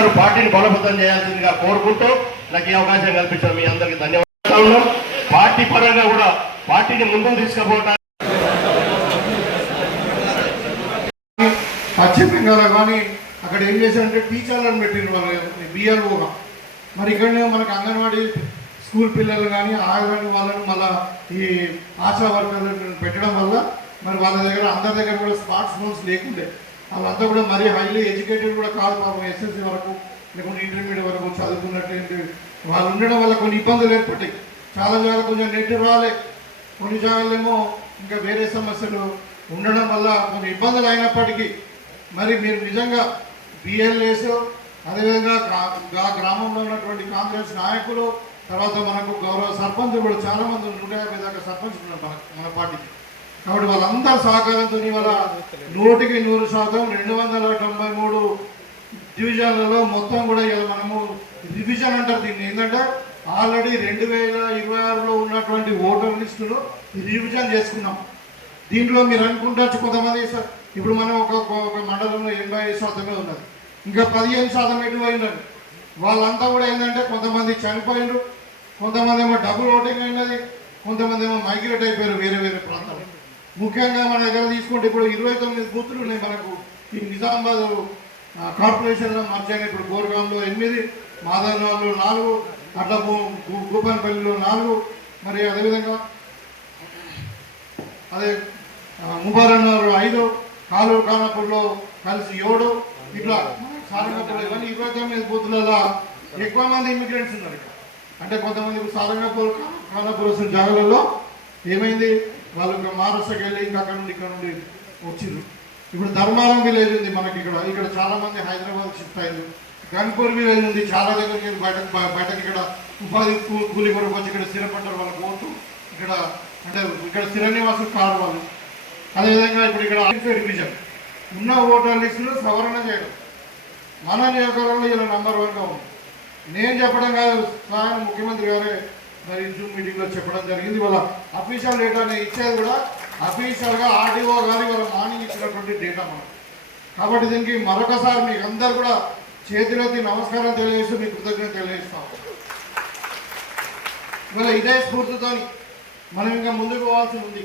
అందరూ పార్టీని బలోపేతం చేయాల్సిందిగా కోరుకుంటూ నాకు ఈ అవకాశం కల్పించారు. మీ అందరికీ ధన్యవాదాలు. పార్టీ పరంగా కూడా పార్టీని ముందుకు తీసుకుపోవడానికి పశ్చిమ బెంగాల్ కానీ అక్కడ ఏం చేశారంటే టీచర్లను పెట్టిన వాళ్ళు బిఎల్ఓగా. మరి ఇక్కడనే మనకు అంగన్వాడీ స్కూల్ పిల్లలు కానీ ఆగని వాళ్ళని మళ్ళీ ఈ ఆశా వర్కర్లను పెట్టడం వల్ల మరి వాళ్ళ దగ్గర అందరి దగ్గర కూడా స్మార్ట్ ఫోన్స్ లేకుండే. వాళ్ళంతా కూడా మరీ హైలీ ఎడ్యుకేటెడ్ కూడా కాదు పాపం, ఎస్ఎస్సీ వరకు లేకుంటే ఇంటర్మీడియట్ వరకు చదువుకున్నట్టు వాళ్ళు ఉండడం వల్ల కొన్ని ఇబ్బందులు ఏర్పడ్డాయి. చాలా జాగాలు కొంచెం నెట్ రాలే, కొన్ని జాగాలేమో ఇంకా వేరే సమస్యలు ఉండడం వల్ల కొన్ని ఇబ్బందులు అయినప్పటికీ మరి మీరు నిజంగా బిఎల్ఏస్ అదేవిధంగా గ్రామంలో ఉన్నటువంటి కాంగ్రెస్ నాయకులు తర్వాత మనకు గౌరవ సర్పంచులు కూడా చాలామంది 150 దాకా సర్పంచులు ఉన్నారు మన పార్టీకి. కాబట్టి వాళ్ళందరూ సహకారంతో ఇవాళ 100% 293 డివిజన్లలో మొత్తం కూడా ఇలా మనము రివిజన్ అంటారు దీన్ని. ఏంటంటే ఆల్రెడీ 2026లో ఉన్నటువంటి ఓటర్ లిస్టులు రివిజన్ చేసుకున్నాం. దీంట్లో మీరు అనుకుంటారు కొంతమంది ఇప్పుడు మనం ఒక మండలంలో 85% ఉన్నది, ఇంకా 15% ఎటు పోయిందని. వాళ్ళంతా కూడా ఏంటంటే కొంతమంది చనిపోయినారు, కొంతమంది ఏమో డబుల్ ఓటింగ్ అయినది, కొంతమంది ఏమో మైగ్రేట్ అయిపోయారు వేరే వేరే ప్రాంతాలు. ముఖ్యంగా మన దగ్గర తీసుకుంటే ఇప్పుడు 29 బూతులు ఉన్నాయి మనకు. ఈ నిజామాబాద్ కార్పొరేషన్లో మర్చైన ఇప్పుడు గోర్గాంలో 8, మాధవనాల్లో 4, అట్లా గూపన్పల్లిలో 4, మరి అదేవిధంగా అదే ముబారన్నూరు 5, కాలూరు ఖానాపూర్లో కలిసి 7, ఇట్లా సారంగపూర్ ఇవన్నీ 29 బూతులలో ఎక్కువ మంది ఇమిగ్రెంట్స్ ఉన్నారు ఇక్కడ. అంటే కొంతమంది సారంగపూర్ ఖానాపూర్ వచ్చిన జాగాలలో ఏమైంది, వాళ్ళు ఇంకా మహారాష్ట్రకి వెళ్ళి ఇంకా అక్కడ నుండి ఇక్కడ నుండి వచ్చిండ్రు. ఇప్పుడు ధర్మారం విలేజ్ ఉంది మనకి ఇక్కడ చాలా మంది హైదరాబాద్ షిఫ్ట్ అయ్యారు. గన్పూర్ విలేజ్ ఉంది, చాలా దగ్గర బయటకు ఇక్కడ ఉపాధి కూలి కొరకు వచ్చి ఇక్కడ స్థిరపడ్డారు. వాళ్ళ కోర్టు ఇక్కడ అంటే ఇక్కడ స్థిర నివాసులు కారు వాళ్ళు. అదేవిధంగా ఇప్పుడు ఇక్కడ డివిజన్ ఉన్న ఓటర్ లిస్టులు సవరణ చేయడం మన నియోజకవర్గంలో ఇలా నంబర్ 1గా ఉంది. నేను చెప్పడం కాదు, స్వయం ముఖ్యమంత్రి గారే మరి జూమ్ మీటింగ్లో చెప్పడం జరిగింది. వాళ్ళ అఫీషియల్ డేటాని ఇచ్చేది కూడా అఫీషియల్గా ఆర్డీఓ గారి వాళ్ళ మార్నింగ్ ఇచ్చినటువంటి డేటా మనం. కాబట్టి దీనికి మరొకసారి మీకు అందరు కూడా చేతిలోకి నమస్కారం తెలియజేస్తూ మీకు కృతజ్ఞత తెలియజేస్తాం. ఇవాళ ఇదే స్ఫూర్తితో మనం ఇంకా ముందుకు పోవాల్సి ఉంది.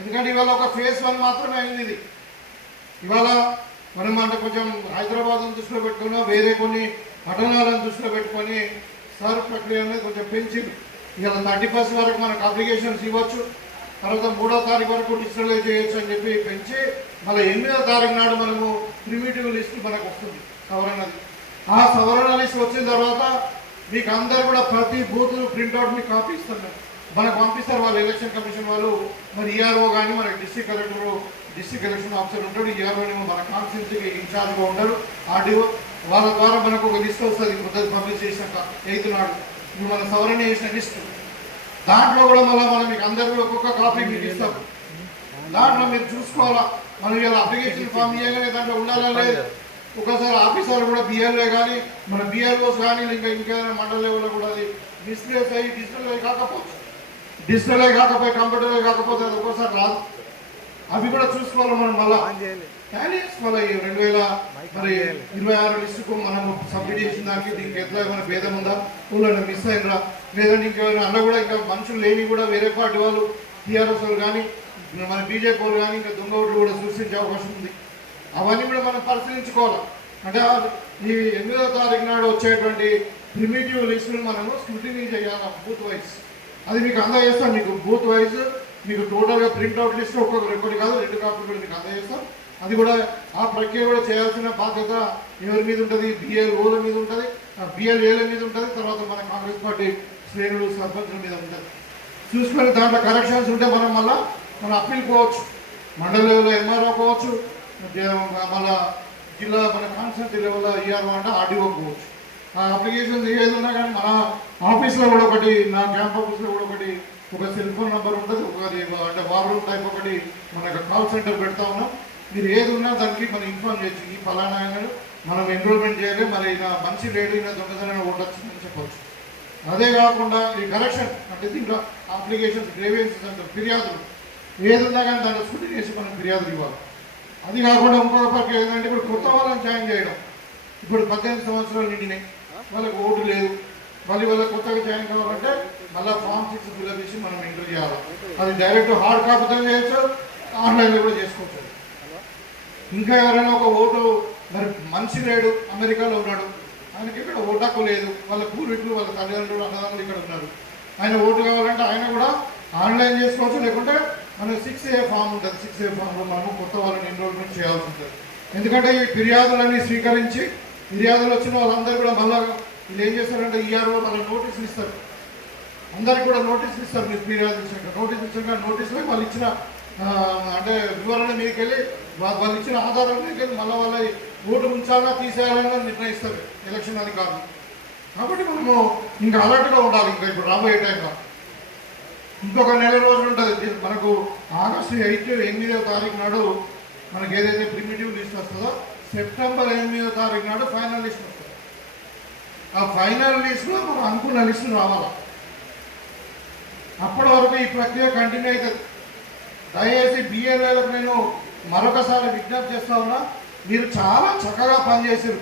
ఎందుకంటే ఇవాళ ఒక ఫేజ్ 1 మాత్రమే అయింది ఇది. ఇవాళ మనం అంటే కొంచెం హైదరాబాద్ను దృష్టిలో పెట్టుకున్నా వేరే కొన్ని పట్టణాలను దృష్టిలో పెట్టుకొని సర్వ్ ప్రక్రియ అనేది కొంచెం పెంచి ఇవాళ 31st వరకు మనకు అప్లికేషన్స్ ఇవ్వచ్చు, తర్వాత 3వ తారీఖు వరకు డిజిటలైజ్ చేయొచ్చు అని చెప్పి పెంచి మళ్ళీ 8వ తారీఖు నాడు మనము ప్రిమిటివ్ లిస్ట్ మనకు వస్తుంది సవరణది. ఆ సవరణ లిస్ట్ వచ్చిన తర్వాత మీకు అందరు కూడా ప్రతి బూత్ ప్రింట్అవుట్ మీకు కాపీ ఇస్తారు, మనకు పంపిస్తారు వాళ్ళు ఎలక్షన్ కమిషన్ వాళ్ళు. మరి ఈఆర్ఓ కానీ మనకి డిస్ట్రిక్ట్ ఎలక్షన్ ఆఫీసర్ ఉంటాడు, ఈఆర్ఓ మన కాన్స్టిట్యూన్సీకి ఇన్ఛార్జ్గా ఉంటారు, ఆర్డీఓ. వాళ్ళ ద్వారా మనకు ఒక లిస్ట్ వస్తుంది కొత్తది పబ్లిష్ చేసినాక 8వ నాడు ఇప్పుడు మన సవరణ చేసిన లిస్టు. దాంట్లో కూడా మనం మీకు అందరూ కూడా ఒక్కొక్క కాపీ మీకు ఇస్తాం. దాంట్లో మీరు చూసుకోవాలా మనం ఇలా అప్లికేషన్ ఫామ్ ఇవ్వగానే దాంట్లో ఉండాలా లేదు. ఒకసారి ఆఫీసర్ కూడా బిఎల్ఏ కానీ మన బిఎల్ఓస్ కానీ ఇంకేదైనా మండల లెవెల్లో కూడా అది డిస్ప్లేస్ అయ్యి డిజిటల్ కాకపోతే కంప్యూటర్ కాకపోతే అది ఒక్కోసారి రాదు. అవి కూడా చూసుకోవాలి మనం. మళ్ళీ కానీ చేసుకోవాలి 2026 లిస్టుకు మనం సబ్మిట్ చేసిన దానికి దీనికి ఎట్లా ఏమైనా భేదం ఉందా, ఊళ్ళో మిస్ అయినరా లేదంటే ఇంకేమైనా అన్న కూడా ఇంకా మనుషులు లేని కూడా వేరే పార్టీ వాళ్ళు టీఆర్ఎస్ వాళ్ళు కానీ మన బీజేపీ వాళ్ళు కానీ ఇంకా దొంగ ఓట్లు కూడా సృష్టించే అవకాశం ఉంది. అవన్నీ కూడా మనం పరిశీలించుకోవాలి. అంటే ఈ 8వ తారీఖు నాడు వచ్చేటువంటి ప్రిమిటివ్ లిస్టులు మనము స్క్రూటినీ చేయాలి బూత్ వైజ్. అది మీకు అందజేస్తాం. మీకు బూత్ వైజ్ మీకు టోటల్గా ప్రింట్అవుట్ లిస్ట్ ఒకటి కాదు 2 కాపీలు కూడా మీకు అందజేస్తాం. అది కూడా ఆ ప్రక్రియ కూడా చేయాల్సిన బాధ్యత ఎవరి మీద ఉంటుంది, బిఎల్ఓల మీద ఉంటుంది, బిఎల్ఏల మీద ఉంటుంది, తర్వాత మన కాంగ్రెస్ పార్టీ శ్రేణులు సర్పంచుల మీద ఉంటుంది. చూసుకొని దాంట్లో కరెక్షన్స్ ఉంటే మనం అప్పీల్ పోవచ్చు, మండల లెవెల్లో ఎంఆర్ఓ పోవచ్చు, మళ్ళా జిల్లా మన కాన్స్టిట్యూన్సీ లెవెల్లో ఈఆర్ఓ అంటే ఆర్డీఓ పోవచ్చు. ఆ అప్లికేషన్స్ ఏది ఉన్నా కానీ మన ఆఫీస్లో కూడా ఒకటి, నా క్యాంప్ ఆఫీస్లో కూడా ఒక సెల్ ఫోన్ నెంబర్ ఉంటుంది, ఒకటి అంటే వార్ రూమ్ టైప్ ఒకటి మనకు కాల్ సెంటర్ పెడతా ఉన్నాం. మీరు ఏది ఉన్నా దానికి మనం ఇన్ఫార్మ్ చేయొచ్చు, ఈ ఫలానా మనం ఎన్రోల్మెంట్ చేయాలి, మరి ఈయన మంచి లేడు, ఈయన దొంగతనం ఓటొచ్చిందని చెప్పవచ్చు. అదే కాకుండా ఈ కరెక్షన్ అంటే దీంట్లో అప్లికేషన్స్ గ్రేవియన్సెస్ అంటారు, ఫిర్యాదులు ఏది ఉన్నా కానీ దాంట్లో స్కూటీ చేసి మనం ఫిర్యాదులు ఇవ్వాలి. అది కాకుండా ఇంకొక పక్క ఏంటంటే ఇప్పుడు కొత్త వాళ్ళని జాయిన్ చేయడం. ఇప్పుడు 18 సంవత్సరాలు నిండినాయి, వాళ్ళకి ఓటు లేదు, మళ్ళీ వాళ్ళకి కొత్తగా జాయిన్ కావాలంటే మళ్ళీ ఫామ్ 6 ఫిల్అప్ చేసి మనం ఎంటర్ చేయాలి. అది డైరెక్ట్ హార్డ్ కాపీతో చేయొచ్చు, ఆన్లైన్లో కూడా చేసుకోవచ్చు. ఇంకా ఎవరైనా ఒక ఓటు మరి మనిషి లేడు, అమెరికాలో ఉన్నాడు, ఆయనకి ఇక్కడ ఓటు హక్కు లేదు, వాళ్ళ పూర్వీకులు వాళ్ళ తల్లిదండ్రులు అన్నదమ్ములు ఇక్కడ ఉన్నారు, ఆయన ఓటు కావాలంటే ఆయన కూడా ఆన్లైన్ చేసుకోవచ్చు. లేకుంటే మనకు 6A ఫామ్ ఉంటుంది, 6A ఫామ్లో మనము కొత్త వాళ్ళని ఎన్రోల్మెంట్ చేయాల్సి ఉంటుంది. ఎందుకంటే ఈ ఫిర్యాదులన్నీ స్వీకరించి ఫిర్యాదులు వచ్చిన వాళ్ళందరూ కూడా మళ్ళీ వీళ్ళు ఏం చేస్తారంటే ఈఆర్ఓ వాళ్ళ నోటీసులు ఇస్తారు, అందరికి కూడా నోటీసులు ఇస్తారు. మీరు ఫిర్యాదు ఇచ్చాక నోటీసులో వాళ్ళు ఇచ్చిన అంటే వివరణ మీదకి వెళ్ళి వాళ్ళు ఇచ్చిన ఆధారాల మీదకి వెళ్ళి మళ్ళీ వాళ్ళ ఓటు ఉంచాలా తీసేయాలని నిర్ణయిస్తారు ఎలక్షన్ అధికారులు. కాబట్టి మనము ఇంకా అలర్ట్గా ఉండాలి. ఇంకా ఇప్పుడు రాబోయే టైంలో ఇంకొక నెల రోజులు ఉంటుంది మనకు. ఆగస్టు 8వ తారీఖు నాడు మనకి ఏదైతే ప్రిమిటివ్ లిస్ట్ వస్తుందో సెప్టెంబర్ 8వ తారీఖు నాడు ఫైనల్ లిస్ట్ వస్తుంది. ఆ ఫైనల్ లిస్ట్లో మనం అనుకున్న లిస్టు రావాలి. అప్పటి వరకు ఈ ప్రక్రియ కంటిన్యూ అవుతుంది. దయచేసి బిఎల్ఏలకు నేను మరొకసారి విజ్ఞప్తి చేస్తా ఉన్నా, మీరు చాలా చక్కగా పనిచేసారు.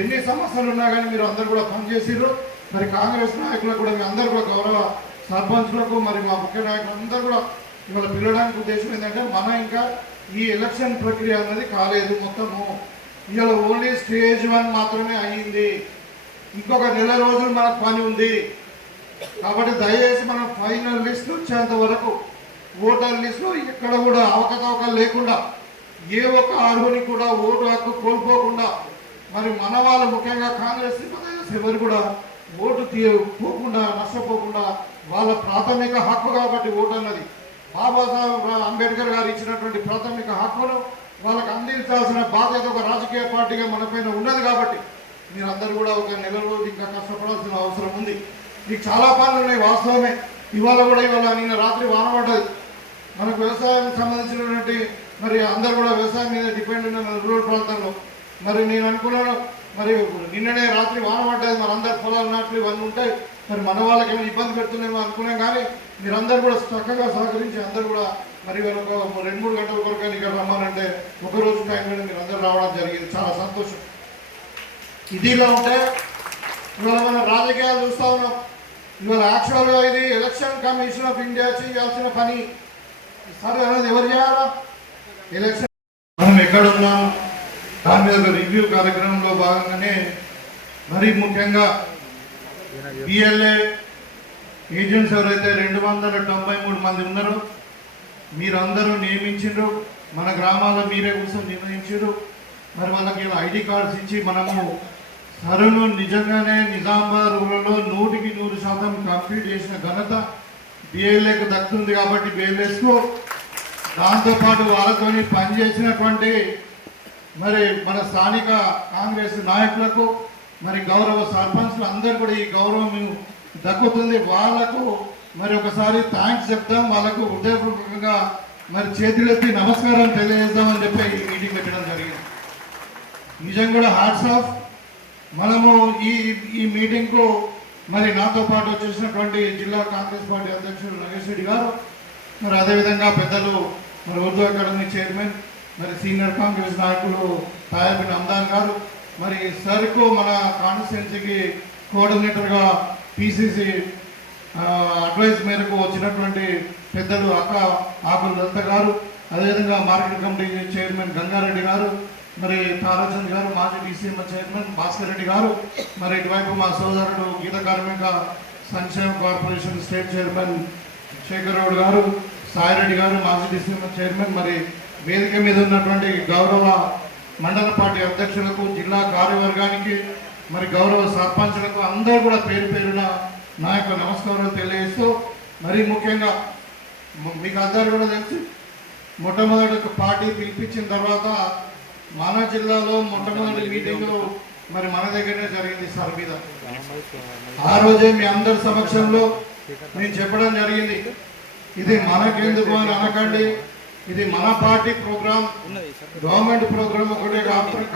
ఎన్ని సమస్యలు ఉన్నా కానీ మీరు అందరు కూడా పనిచేసారు. మరి కాంగ్రెస్ నాయకులకు కూడా మీ అందరు కూడా గౌరవ సర్పంచులకు మరి మా ముఖ్య నాయకులు అందరూ కూడా ఇవాళ పిలవడానికి ఉద్దేశం ఏంటంటే మన ఇంకా ఈ ఎలక్షన్ ప్రక్రియ అనేది కాలేదు. మొత్తము ఇవాళ ఓన్లీ స్టేజ్ 1 మాత్రమే అయ్యింది. ఇంకొక నెల రోజులు మనకు పని ఉంది. కాబట్టి దయచేసి మనం ఫైనల్ లిస్ట్ వచ్చేంత వరకు ఓటర్ లిస్టులో ఎక్కడ కూడా అవకతవకలు లేకుండా ఏ ఒక్క అర్హుని కూడా ఓటు హక్కు కోల్పోకుండా మరి మన వాళ్ళు ముఖ్యంగా కాంగ్రెస్ ఎవరు కూడా ఓటు పోకుండా నష్టపోకుండా వాళ్ళ ప్రాథమిక హక్కు కాబట్టి ఓటు అన్నది బాబాసాహెబ్ అంబేద్కర్ గారు ఇచ్చినటువంటి ప్రాథమిక హక్కును వాళ్ళకి అందించాల్సిన బాధ్యత ఒక రాజకీయ పార్టీగా మన పైన ఉన్నది. కాబట్టి మీరందరూ కూడా ఒక నెల రోజులు ఇంకా కష్టపడాల్సిన అవసరం ఉంది. మీకు చాలా పనులు ఉన్నాయి, వాస్తవమే. ఇవాళ నిన్న రాత్రి వాన పడ్డది. మనకు వ్యవసాయం సంబంధించినటువంటి మరి అందరు కూడా వ్యవసాయం మీద డిపెండ్ ఉన్న రూరల్ ప్రాంతంలో. మరి నేను అనుకున్నాను మరి నిన్ననే రాత్రి వాన పడ్డది, మరి అందరు పొలాలు నాట్లు ఇవన్నీ ఉంటాయి, మరి మన వాళ్ళకి ఏమైనా ఇబ్బంది పెడుతున్నామో అనుకున్నాం. కానీ మీరందరూ కూడా చక్కగా సహకరించి అందరూ కూడా మరి ఒక 2-3 గంటల వరకు ఇక్కడ రమ్మానంటే ఒక రోజు టైం మీద మీరు అందరూ రావడం జరిగింది. చాలా సంతోషం. ఇదిలా ఉంటే ఇవాళ మనం రాజకీయాలు చూస్తూ ఉన్నాం. ఇవాళ యాక్చువల్గా ఇది ఎలక్షన్ కమిషన్ ఆఫ్ ఇండియా చేయాల్సిన పని. సరే అనేది ఎవరు చేయాలా? ఎలక్షన్ మనం ఎక్కడున్నాం దాని మీద ఒక రివ్యూ కార్యక్రమంలో భాగంగానే మరి ముఖ్యంగా బిఎల్ఏ ఏజెంట్స్ ఎవరైతే 293 మంది ఉన్నారో మీరందరూ నియమించారు. మన గ్రామాల్లో మీరే కోసం నిర్ణయించారు. మరి వాళ్ళకి ఐడి కార్డ్స్ ఇచ్చి మనము సరును నిజంగానే నిజామాబాద్ రూరల్లో 100% కంప్లీట్ చేసిన ఘనత బిఎల్ఏకు దక్కుతుంది. కాబట్టి బిఎల్ఏస్కు దాంతోపాటు వాళ్ళతో పనిచేసినటువంటి మరి మన స్థానిక కాంగ్రెస్ నాయకులకు మరి గౌరవ సర్పంచ్లు అందరూ కూడా ఈ గౌరవం దక్కుతుంది. వాళ్లకు మరి ఒకసారి థ్యాంక్స్ చెప్తాం. వాళ్ళకు హృదయపూర్వకంగా మరి చేతులెత్తి నమస్కారం తెలియజేద్దామని చెప్పి ఈ మీటింగ్ పెట్టడం జరిగింది. నిజం కూడా హ్యాట్స్ ఆఫ్. మనము ఈ మీటింగ్కు మరి నాతో పాటు వచ్చేసినటువంటి జిల్లా కాంగ్రెస్ పార్టీ అధ్యక్షుడు నగేష్ రెడ్డి గారు, మరి అదేవిధంగా పెద్దలు మరి ఉర్దూ అకాడమీ చైర్మన్ మరి సీనియర్ కాంగ్రెస్ నాయకులు తాయాబిన్ అమ్దాన్ గారు, మరి సర్కు మన కాన్స్టిట్యున్సీకి కోఆర్డినేటర్గా పిసిసి అడ్వైస్ మేరకు వచ్చినటువంటి పెద్దలు అక్క ఆకుల దత్త గారు, అదేవిధంగా మార్కెట్ కమిటీ చైర్మన్ గంగారెడ్డి గారు, మరి తారాచంద్ గారు, మాజీ డీసీఎం చైర్మన్ భాస్కర్ రెడ్డి గారు, మరి ఇటువైపు మా సోదరుడు గీత కార్మిక సంక్షేమ corporation state chairman Shekhar Rao గారు, సాయిరెడ్డి గారు, మాజీ డీసీఎం చైర్మన్, మరి వేదిక మీద ఉన్నటువంటి గౌరవ మండల పార్టీ అధ్యక్షులకు, జిల్లా కార్యవర్గానికి, మరి గౌరవ సర్పంచులకు అందరూ కూడా పేరు పేరున నా యొక్క నమస్కారాలు తెలియజేస్తూ, మరీ ముఖ్యంగా మీకు అందరూ కూడా తెలుసు మొట్టమొదటి పార్టీ పిలిపించిన తర్వాత మన జిల్లాలో మొట్టమొదటి మీటింగ్ మరి మన దగ్గరనే జరిగింది సార్ మీద. ఆ రోజే మీ అందరి సమక్షంలో నేను చెప్పడం జరిగింది, ఇది మనకెందుకు అని అనకండి, ఇది మన పార్టీ ప్రోగ్రాం, గవర్నమెంట్ ప్రోగ్రాం ఒకటే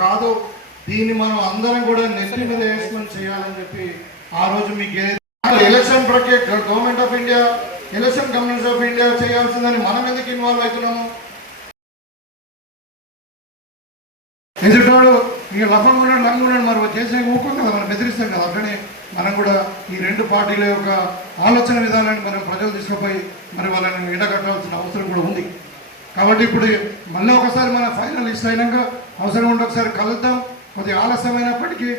కాదు, దీన్ని మనం అందరం కూడా నెత్తి మీద వేసుకొని చేయాలని చెప్పి ఆ రోజు మీకు ఎలక్షన్ ప్రక్రియ government of India, election commission of India చేయాల్సిందని మనం ఎందుకు ఇన్వాల్వ్ అవుతున్నాము? ఎదుటోడు ఇక లభంగా ఉన్నాడు లంగా ఉన్నాడు మరి చేసే ఊరుకోం కదా, మనం బెదిరిస్తాం కదా. అట్లనే మనం కూడా ఈ రెండు పార్టీల యొక్క ఆలోచన విధానాన్ని మనం ప్రజలు తీసుకుపోయి మరి వాళ్ళని ఎండగట్టాల్సిన అవసరం కూడా ఉంది. కాబట్టి ఇప్పుడు మళ్ళీ ఒకసారి మన ఫైనల్ లిస్ట్ అయినాక అవసరం ఉంటే ఒకసారి కలుద్దాం. కొద్దిగా ఆలస్యమైనప్పటికీ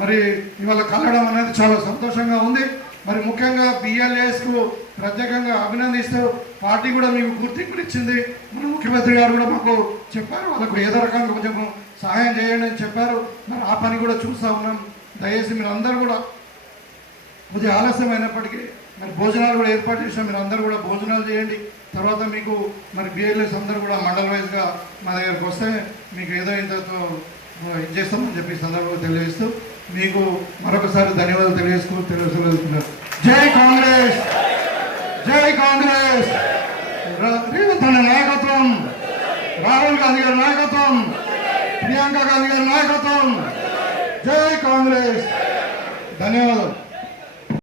మరి ఇవాళ కలవడం అనేది చాలా సంతోషంగా ఉంది. మరి ముఖ్యంగా బిఎల్ఏఎస్కు ప్రత్యేకంగా అభినందిస్తూ పార్టీ కూడా మీకు గుర్తింపునిచ్చింది. మన ముఖ్యమంత్రి గారు కూడా మాకు చెప్పారు, వాళ్ళకు ఏదో రకంగా కొంచెం సహాయం చేయండి అని చెప్పారు. మరి ఆ పని కూడా చూస్తూ ఉన్నాం. దయచేసి మీరు అందరూ కూడా కొద్దిగా ఆలస్యమైనప్పటికీ మరి భోజనాలు కూడా ఏర్పాటు చేసాం, మీరు అందరూ కూడా భోజనాలు చేయండి. తర్వాత మీకు మరి బిఎల్ఎస్ అందరూ కూడా మండల వైజ్గా మా దగ్గరకు వస్తే మీకు ఏదో ఇంతతో ఇది చేస్తామని చెప్పి సందర్భంగా తెలియజేస్తూ మీకు మరొకసారి ధన్యవాదాలు తెలియజేస్తున్నారు. జై కాంగ్రెస్, జై కాంగ్రెస్. రేవంత్ అన్న నాయకత్వం, రాహుల్ గాంధీ గారి నాయకత్వం, ప్రియాంక గాంధీ గారి నాయకత్వం. జై కాంగ్రెస్. ధన్యవాదాలు.